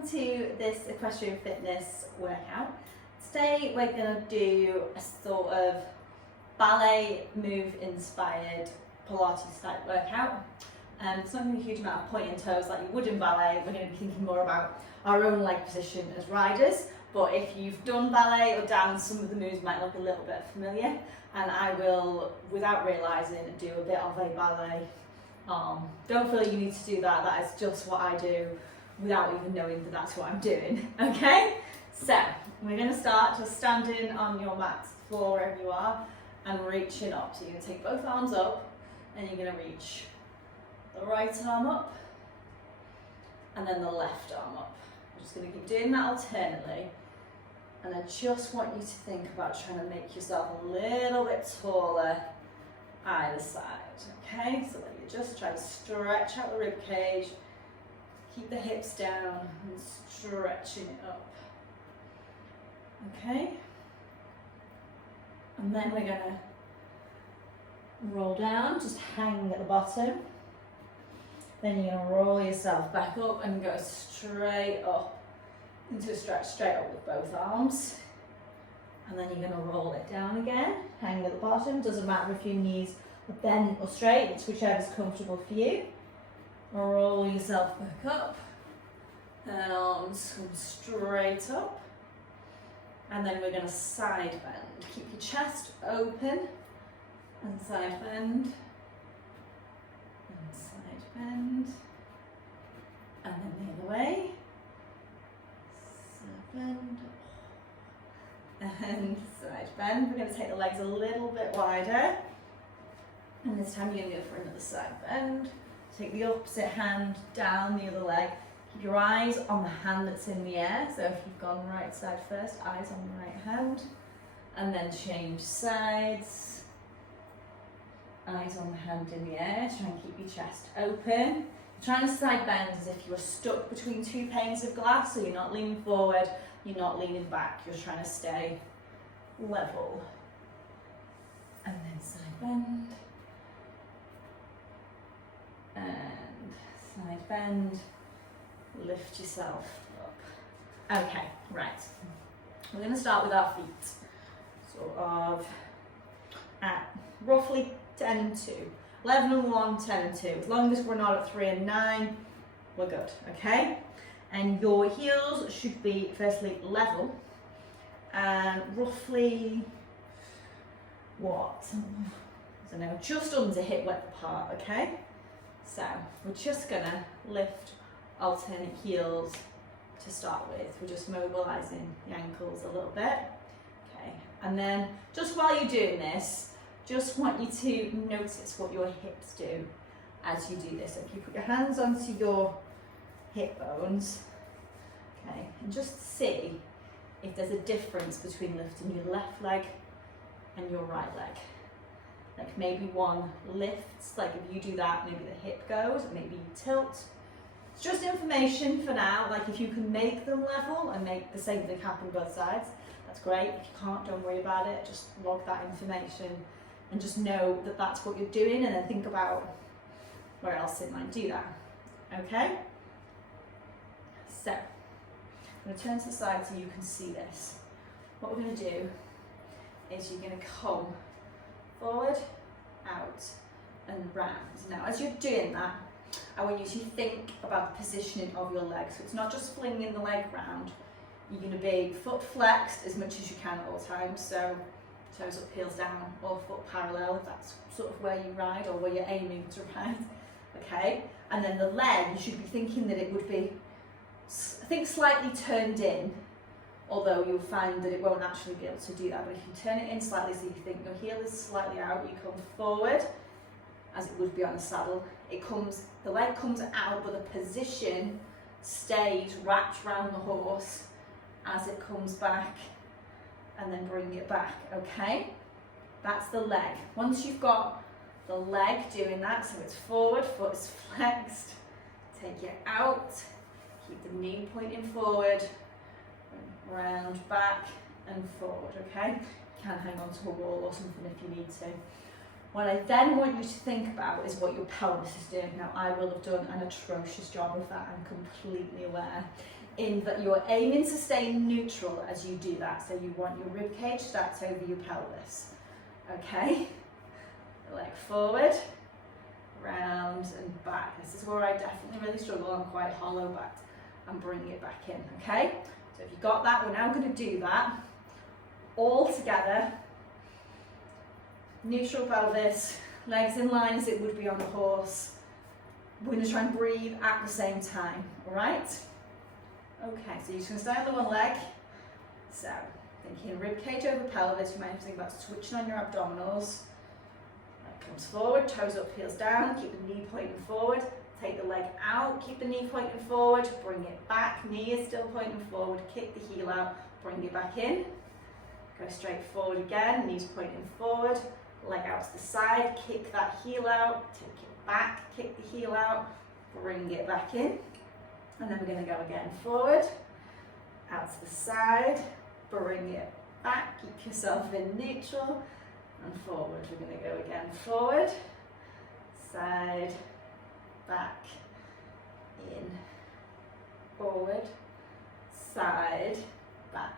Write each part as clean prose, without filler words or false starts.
welcome to this Equestrian Fitness workout. Today we're going to do a sort of ballet move inspired Pilates type workout. It's not going to be a huge amount of pointing toes like you would in ballet. We're going to be thinking more about our own leg position as riders, but if you've done ballet or dance, some of the moves might look a little bit familiar, and I will, without realising, do a bit of a ballet arm. Don't feel you need to do that, that is just what I do without even knowing that that's what I'm doing, okay? So, we're going to start just standing on your mat, floor, wherever you are, and reaching up. So you're going to take both arms up, and you're going to reach the right arm up, and then the left arm up. I'm just going to keep doing that alternately, and I just want you to think about trying to make yourself a little bit taller either side, okay? So that you just try to stretch out the rib cage, keep the hips down and stretching it up, okay? And then we're going to roll down, just hang at the bottom. Then you're going to roll yourself back up and go straight up into a stretch, straight up with both arms. And then you're going to roll it down again, hang at the bottom. Doesn't matter if your knees are bent or straight, it's whichever's comfortable for you. Roll yourself back up, and arms come straight up. And then we're going to side bend. Keep your chest open, and side bend, and side bend, and then the other way. Side bend, and side bend. We're going to take the legs a little bit wider, and this time you're going to go for another side bend. Take the opposite hand down the other leg. Keep your eyes on the hand that's in the air. So if you've gone right side first, eyes on the right hand. And then change sides. Eyes on the hand in the air. Try and keep your chest open. You're trying to side bend as if you were stuck between two panes of glass. So you're not leaning forward, you're not leaning back. You're trying to stay level. And then side bend. And side bend, lift yourself up. Okay, right. We're going to start with our feet, sort of at roughly 10 and 2. 11 and 1, 10 and 2. As long as we're not at 3 and 9, we're good, okay? And your heels should be firstly level and roughly, what? I don't know, just under hip width apart, okay? So we're just gonna lift alternate heels to start with. We're just mobilizing the ankles a little bit. Okay, and then just while you're doing this, just want you to notice what your hips do as you do this. So if you put your hands onto your hip bones, okay, and just see if there's a difference between lifting your left leg and your right leg. Like maybe one lifts, like if you do that, maybe the hip goes, maybe you tilt. It's just information for now. Like if you can make them level and make the same thing happen both sides, that's great. If you can't, don't worry about it. Just log that information and just know that that's what you're doing, and then think about where else it might do that. Okay? So, I'm going to turn to the side so you can see this. What we're going to do is you're going to come forward, out, and round. Now, as you're doing that, I want you to think about the positioning of your legs. So it's not just flinging the leg round. You're going to be foot flexed as much as you can at all times. So toes up, heels down, or foot parallel, if that's sort of where you ride or where you're aiming to ride. Okay? And then the leg, you should be thinking that it would be, I think, slightly turned in, although you'll find that it won't actually be able to do that. But if you turn it in slightly so you think your heel is slightly out, you come forward as it would be on a saddle. The leg comes out, but the position stays wrapped around the horse as it comes back, and then bring it back, okay? That's the leg. Once you've got the leg doing that, so it's forward, foot is flexed, take it out, keep the knee pointing forward, round, back and forward, okay? You can hang on to a wall or something if you need to. What I then want you to think about is what your pelvis is doing. Now, I will have done an atrocious job of that, I'm completely aware. in that you're aiming to stay neutral as you do that. So you want your rib cage stacked over your pelvis. Okay? Leg forward, round and back. This is where I definitely really struggle. I'm quite hollow backed, and bring it back in. Okay? So if you got that, we're now going to do that all together. Neutral pelvis, legs in line as it would be on a horse. We're going to try and breathe at the same time, all right? Okay, so you're just going to stay on the one leg. So, thinking rib cage over pelvis, you might have to think about switching on your abdominals. Leg comes forward, toes up, heels down, keep the knee pointing forward. Take the leg out, keep the knee pointing forward, bring it back, knee is still pointing forward, kick the heel out, bring it back in. Go straight forward again, knees pointing forward, leg out to the side, kick that heel out, take it back, kick the heel out, bring it back in. And then we're going to go again, forward, out to the side, bring it back, keep yourself in neutral, and forward. We're going to go again, forward, side, back, in, forward, side, back,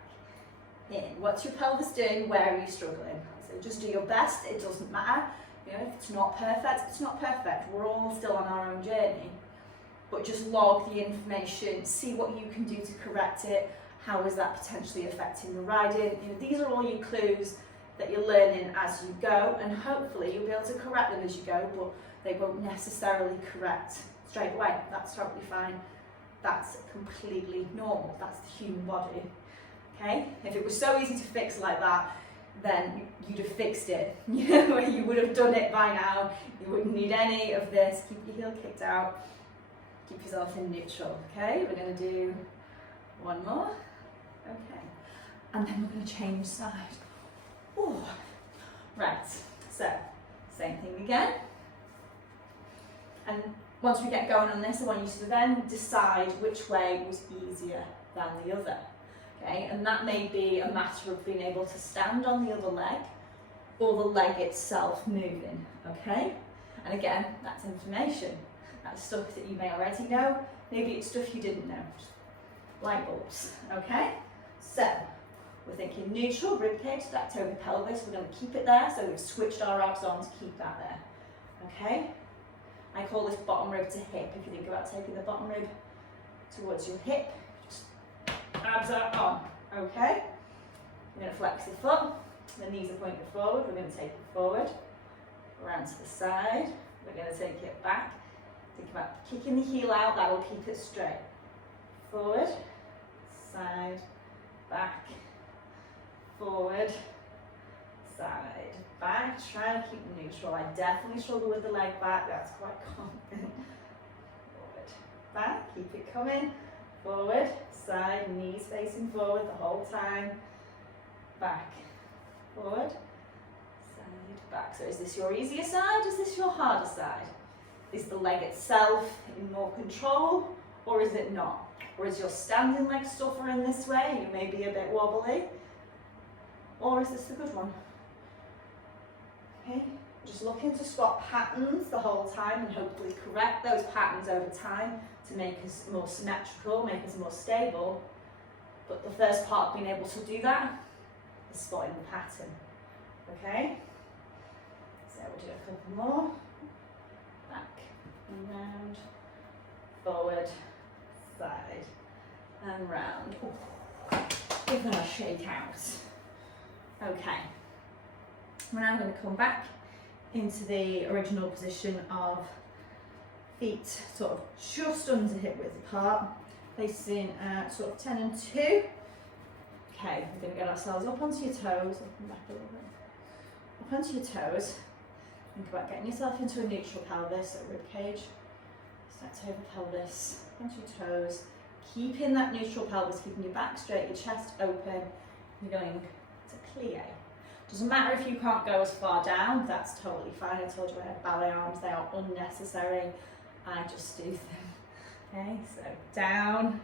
in. What's your pelvis doing? Where are you struggling? So just do your best, it doesn't matter. You know, if it's not perfect, it's not perfect. We're all still on our own journey. But just log the information, see what you can do to correct it. How is that potentially affecting the riding? You know, these are all your clues that you're learning as you go, and hopefully you'll be able to correct them as you go, but they won't necessarily correct straight away. That's totally fine. That's completely normal. That's the human body. Okay? If it was so easy to fix like that, then you'd have fixed it. You know, you would have done it by now. You wouldn't need any of this. Keep your heel kicked out. Keep yourself in neutral. Okay? We're going to do one more. Okay. And then we're going to change side. Ooh. Right. So, same thing again. And once we get going on this, I want you to then decide which way was easier than the other. Okay, and that may be a matter of being able to stand on the other leg or the leg itself moving, okay? And again, that's information. That's stuff that you may already know. Maybe it's stuff you didn't know. Light bulbs, okay? So, we're thinking neutral, ribcage stacked over pelvis. We're going to keep it there, so we've switched our abs on to keep that there, okay? I call this bottom rib to hip. If you think about taking the bottom rib towards your hip, abs are on, okay? We're going to flex the foot, the knees are pointed forward, we're going to take it forward, around to the side, we're going to take it back. Think about kicking the heel out, that will keep it straight. Forward, side, back, forward, side, back. Try and keep it neutral. I definitely struggle with the leg back, that's quite common. Forward, back, keep it coming. Forward, side, knees facing forward the whole time. Back, forward, side, back. So is this your easier side? Is this your harder side? Is the leg itself in more control, or is it not? Or is your standing leg suffering this way? You may be a bit wobbly. Or is this the good one? Okay, just looking to spot patterns the whole time and hopefully correct those patterns over time to make us more symmetrical, make us more stable. But the first part of being able to do that is spotting the pattern. Okay? So we'll do a couple more. Back and round, forward, side and round. Ooh. Give that a shake out. Okay. We're now going to come back into the original position of feet sort of just under hip width apart, facing sort of 10 and 2. Okay, we're going to get ourselves up onto your toes, up and back a little bit. Up onto your toes. Think about getting yourself into a neutral pelvis, a rib cage. Stacked over pelvis, onto your toes. Keeping that neutral pelvis, keeping your back straight, your chest open. You're going to plie. Doesn't matter if you can't go as far down, that's totally fine. I told you I had ballet arms, they are unnecessary. I just do them. Okay, so down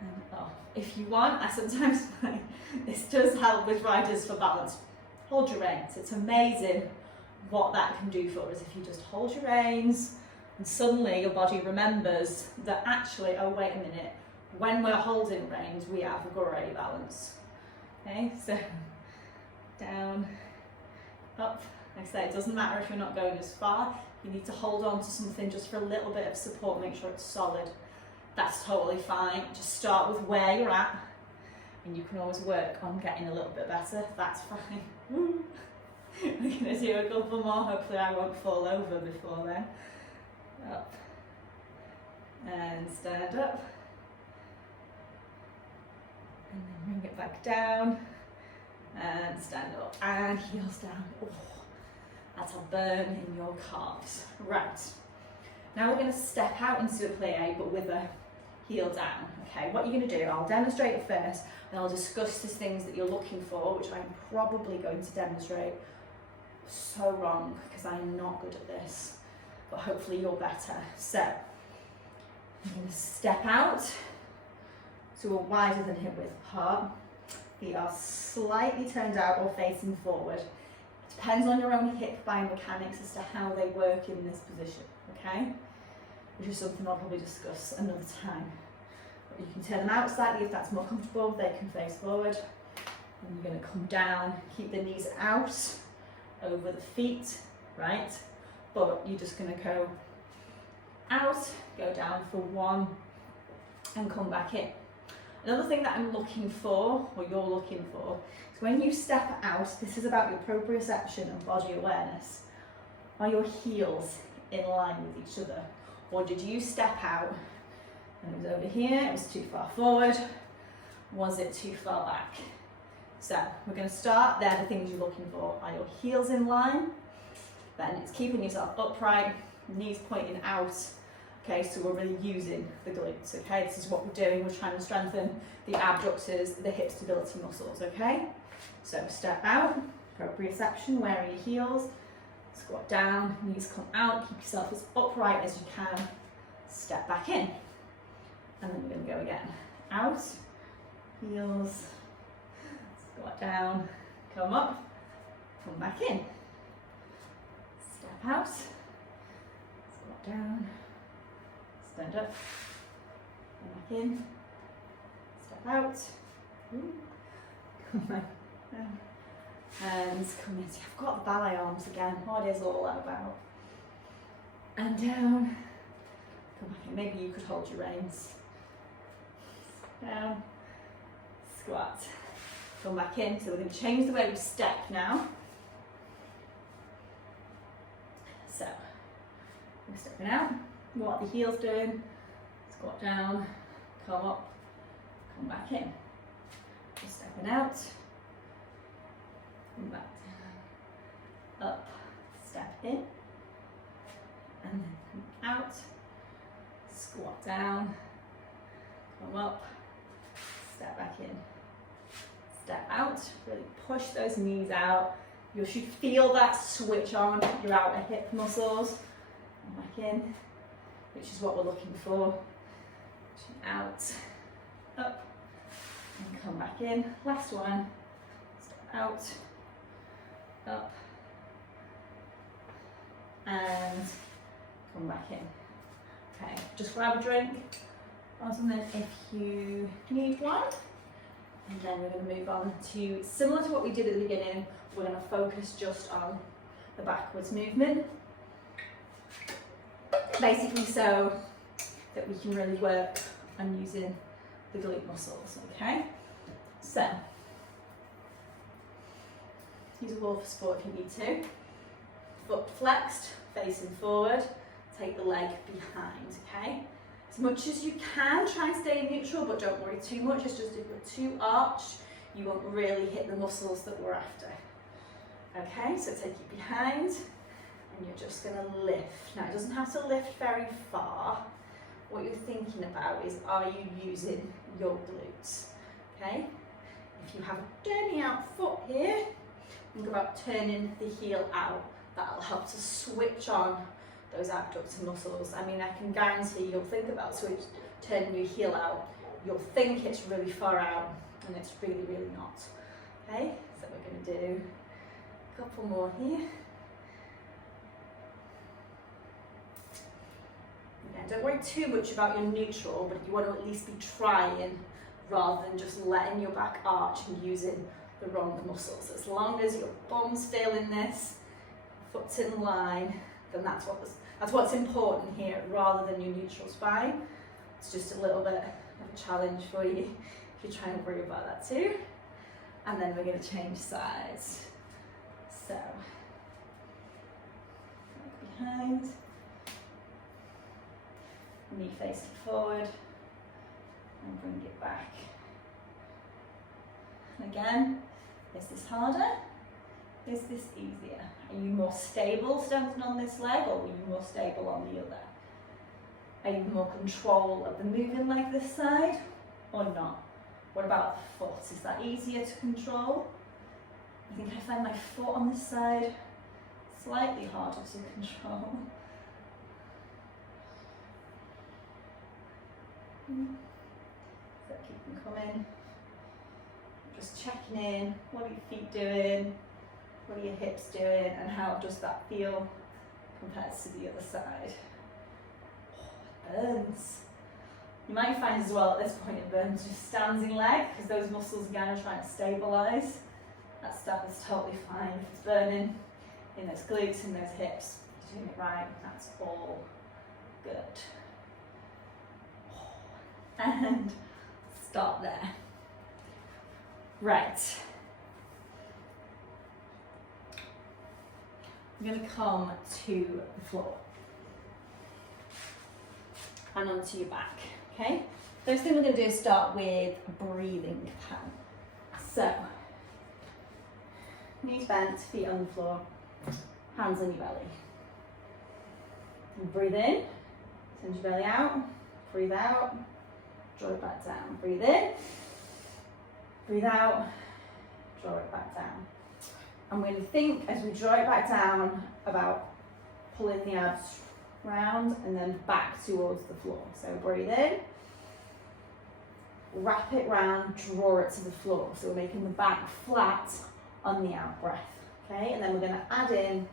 and up. If you want, I sometimes find this does help with riders for balance. Hold your reins. It's amazing what that can do for us if you just hold your reins and suddenly your body remembers that actually, oh wait a minute, when we're holding reins, we have great balance. Okay, so down, up. Like I say, it doesn't matter if you're not going as far. You need to hold on to something just for a little bit of support, make sure it's solid. That's totally fine. Just start with where you're at, and you can always work on getting a little bit better. That's fine. We're going to do a couple more. Hopefully I won't fall over before then. Up. And stand up. And then bring it back down. And stand up. And heels down. Oh, that's a burn in your calves. Right. Now we're going to step out into a plie, but with a heel down. Okay, what you're going to do, I'll demonstrate it first, and I'll discuss the things that you're looking for, which I'm probably going to demonstrate so wrong because I'm not good at this, but hopefully you're better. So I'm going to step out to a wider than hip width apart. Feet are slightly turned out or facing forward. It depends on your own hip biomechanics as to how they work in this position, okay? Which is something I'll probably discuss another time. But you can turn them out slightly if that's more comfortable. They can face forward. And you're going to come down, keep the knees out over the feet, right? But you're just going to go out, go down for one, and come back in. Another thing that I'm looking for, or you're looking for, is when you step out, this is about your proprioception and body awareness. Are your heels in line with each other? Or did you step out and it was over here, it was too far forward? Was it too far back? So we're going to start, they're the things you're looking for. Are your heels in line? Then it's keeping yourself upright, knees pointing out. Okay, so we're really using the glutes, okay? This is what we're doing. We're trying to strengthen the abductors, the hip stability muscles, okay? So step out, proprioception, where are your heels? Squat down, knees come out, keep yourself as upright as you can. Step back in. And then we're going to go again. Out, heels, squat down, come up, come back in. Step out, squat down, stand up, come back in, step out, come back down, and come in. I've got the ballet arms again, what is all that about? And down, come back in. Maybe you could hold your reins. Down, squat, come back in. So we're going to change the way we step now. So, we're stepping out. What are the heels doing? Squat down, come up, come back in. We're stepping out, come back down, up, step in, and then come out, squat down, come up, step back in, step out, really push those knees out. You should feel that switch on your outer hip muscles. Come back in, which is what we're looking for. Out, up, and come back in. Last one, step out, up, and come back in. Okay, just grab a drink or something if you need one. And then we're going to move on to, similar to what we did at the beginning, we're going to focus just on the backwards movement. Basically so that we can really work on using the glute muscles, okay? So, use a wall for support if you need to. Foot flexed, facing forward, take the leg behind, okay? As much as you can, try and stay neutral, but don't worry too much. It's just if you're too arched, you won't really hit the muscles that we're after. Okay, so take it behind, and you're just going to lift. Now, it doesn't have to lift very far. What you're thinking about is, are you using your glutes? Okay, if you have a turning out foot here, think about turning the heel out. That'll help to switch on those abductor muscles. I mean, I can guarantee you'll think about turning your heel out. You'll think it's really far out, and it's really, really not. Okay, so we're going to do a couple more here. don't worry too much about your neutral, but you want to at least be trying rather than just letting your back arch and using the wrong muscles. As long as your bum's feeling this, foot's in line, then that's what's important here, rather than your neutral spine. It's just a little bit of a challenge for you if you're trying to worry about that too. And then we're going to change sides. So, behind, knee facing forward, and bring it back. And again, is this harder? Is this easier? Are you more stable standing on this leg, or are you more stable on the other? Are you more control of the moving leg this side, or not? What about the foot? Is that easier to control? I think I find my foot on this side slightly harder to control. So keep them coming. Just checking in. What are your feet doing? What are your hips doing? And how does that feel compared to the other side? Oh, it burns. You might find as well at this point it burns your standing leg, because those muscles again are trying to stabilise. That's totally fine. If it's burning in those glutes and those hips, you're doing it right, that's all good. And stop there. Right. I'm going to come to the floor and onto your back. Okay, first thing we're going to do is start with a breathing count. So, knees bent, feet on the floor, hands on your belly. And breathe in, send your belly out, breathe out, draw it back down. Breathe in, breathe out, draw it back down. I'm going to think as we draw it back down about pulling the abs round and then back towards the floor. So breathe in, wrap it round, draw it to the floor. So we're making the back flat on the out breath. Okay, and then we're going to add in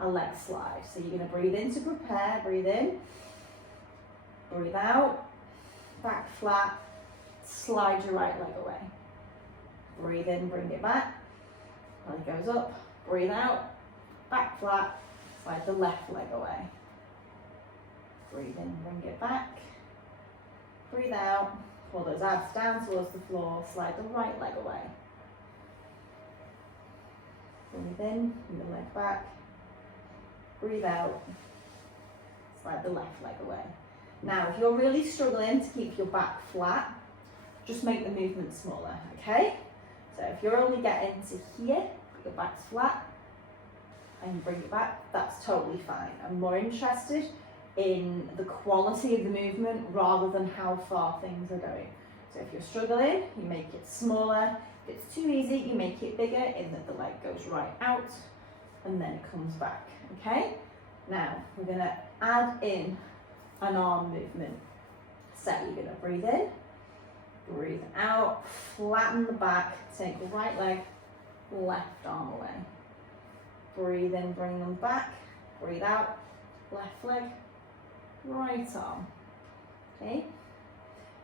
a leg slide. So you're going to breathe in to prepare, breathe in, breathe out, back flat, slide your right leg away. Breathe in, bring it back, leg goes up, breathe out, back flat, slide the left leg away. Breathe in, bring it back, breathe out, pull those abs down towards the floor, slide the right leg away. Breathe in, bring the leg back, breathe out, slide the left leg away. Now, if you're really struggling to keep your back flat, just make the movement smaller, okay? So if you're only getting to here, your back's flat, and you bring it back, that's totally fine. I'm more interested in the quality of the movement rather than how far things are going. So if you're struggling, you make it smaller. If it's too easy, you make it bigger in that the leg goes right out and then it comes back, okay? Now, we're gonna add in an arm movement. So you're gonna breathe in, breathe out, flatten the back, take the right leg, left arm away. Breathe in, bring them back, breathe out, left leg, right arm. Okay?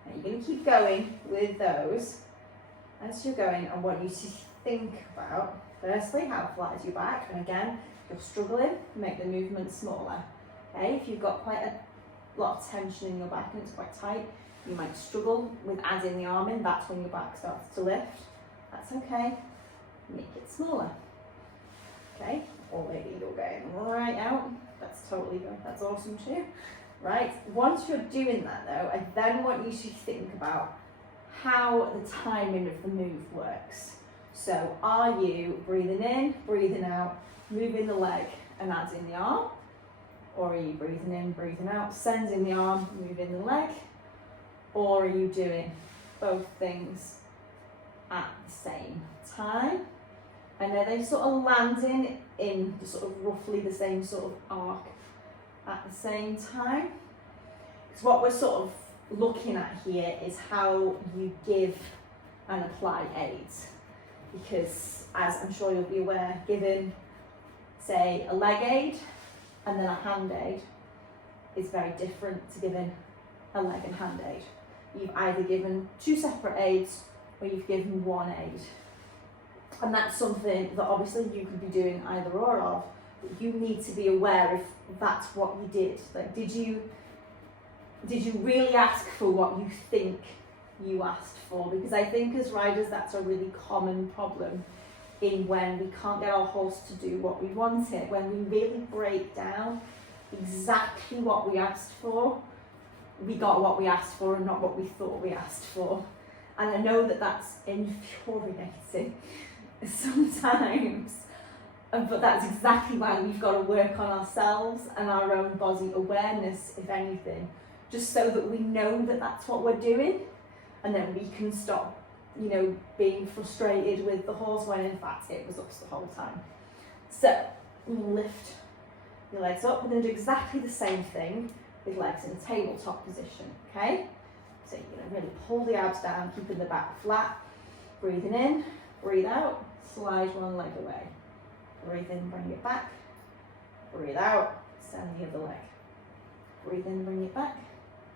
Now you're going to keep going with those. As you're going, I want you to think about, firstly, how flat is your back? And again, if you're struggling, make the movement smaller. Okay? If you've got quite a lot of tension in your back and it's quite tight, you might struggle with adding the arm in. That's when your back starts to lift. That's okay. Make it smaller. Okay? Or maybe you're going right out. That's totally good. That's awesome too. Right? Once you're doing that though, I then want you to think about how the timing of the move works. So are you breathing in, breathing out, moving the leg and adding the arm? Or are you breathing in, breathing out, sending the arm, moving the leg? Or are you doing both things at the same time? And are they sort of landing in sort of roughly the same sort of arc at the same time? Because what we're sort of looking at here is how you give and apply aids. Because as I'm sure you'll be aware, giving, say, a leg aid and then a hand aid is very different to giving a leg and hand aid. You've either given 2 separate aids or you've given 1 aid. And that's something that obviously you could be doing either or of, but you need to be aware if that's what you did. Like, did you really ask for what you think you asked for? Because I think as riders that's a really common problem in when we can't get our horse to do what we wanted, when we really break down exactly what we asked for, we got what we asked for and not what we thought we asked for. And I know that that's infuriating sometimes, but that's exactly why we've got to work on ourselves and our own body awareness, if anything, just so that we know that that's what we're doing, and then we can stop, you know, being frustrated with the horse when in fact it was us the whole time. So you lift your legs up. We're going to do exactly the same thing with legs in a tabletop position, okay? So you're going to really pull the abs down, keeping the back flat. Breathing in, breathe out, slide one leg away. Breathe in, bring it back. Breathe out, send the other leg. Breathe in, bring it back.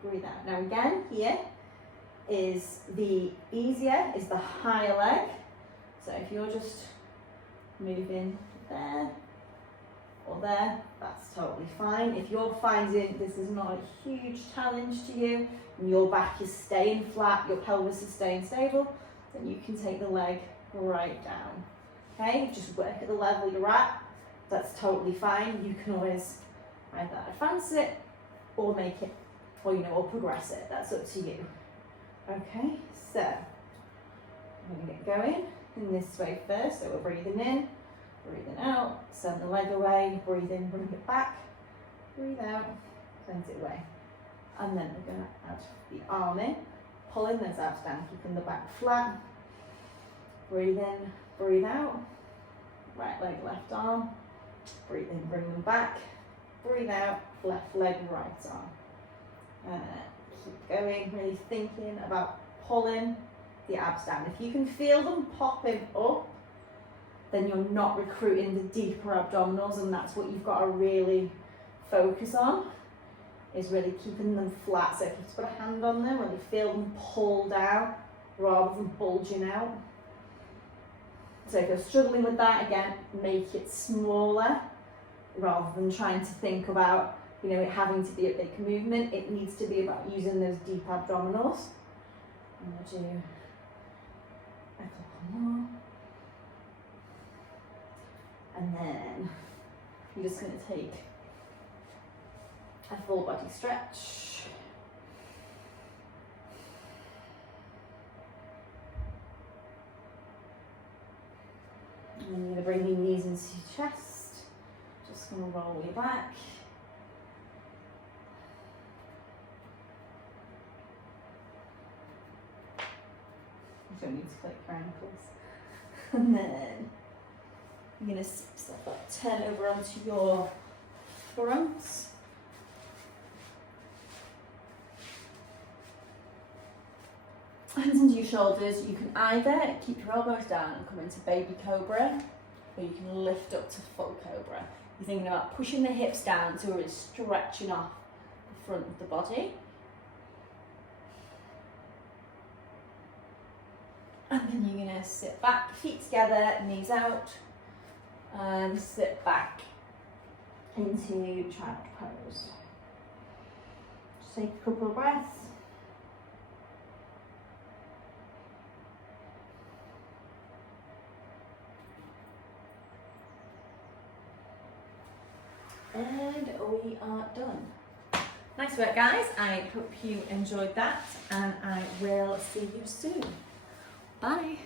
Breathe out. Now again, here is the higher leg. So if you're just moving there or there, that's totally fine. If you're finding this is not a huge challenge to you and your back is staying flat, your pelvis is staying stable, then you can take the leg right down. Okay, just work at the level you're at. That's totally fine. You can always either advance it or make it, or or progress it. That's up to you. Okay, so I'm going to get going in this way first. So we're breathing in, breathing out, send the leg away, breathe in, bring it back, breathe out, send it away. And then we're going to add the arm in, pulling those abs down, keeping the back flat. Breathe in, breathe out, right leg, left arm, breathe in, bring them back, breathe out, left leg, right arm. Keep going, really thinking about pulling the abs down. If you can feel them popping up, then you're not recruiting the deeper abdominals, and that's what you've got to really focus on, is really keeping them flat. So if you just put a hand on them, really feel them pull down rather than bulging out. So if you're struggling with that, again, make it smaller rather than trying to think about it having to be a big movement. It needs to be about using those deep abdominals. I'm going to do a couple more. And then you're just going to take a full body stretch. And then you're going to bring your knees into your chest. Just going to roll your back. You don't need to click your ankles. And then you're going to turn over onto your front. Hands into your shoulders. You can either keep your elbows down and come into baby cobra, or you can lift up to full cobra. You're thinking about pushing the hips down so we're stretching off the front of the body. And then you're going to sit back, feet together, knees out, and sit back into child pose. Just take a couple of breaths. And we are done. Nice work, guys. I hope you enjoyed that, and I will see you soon. Bye.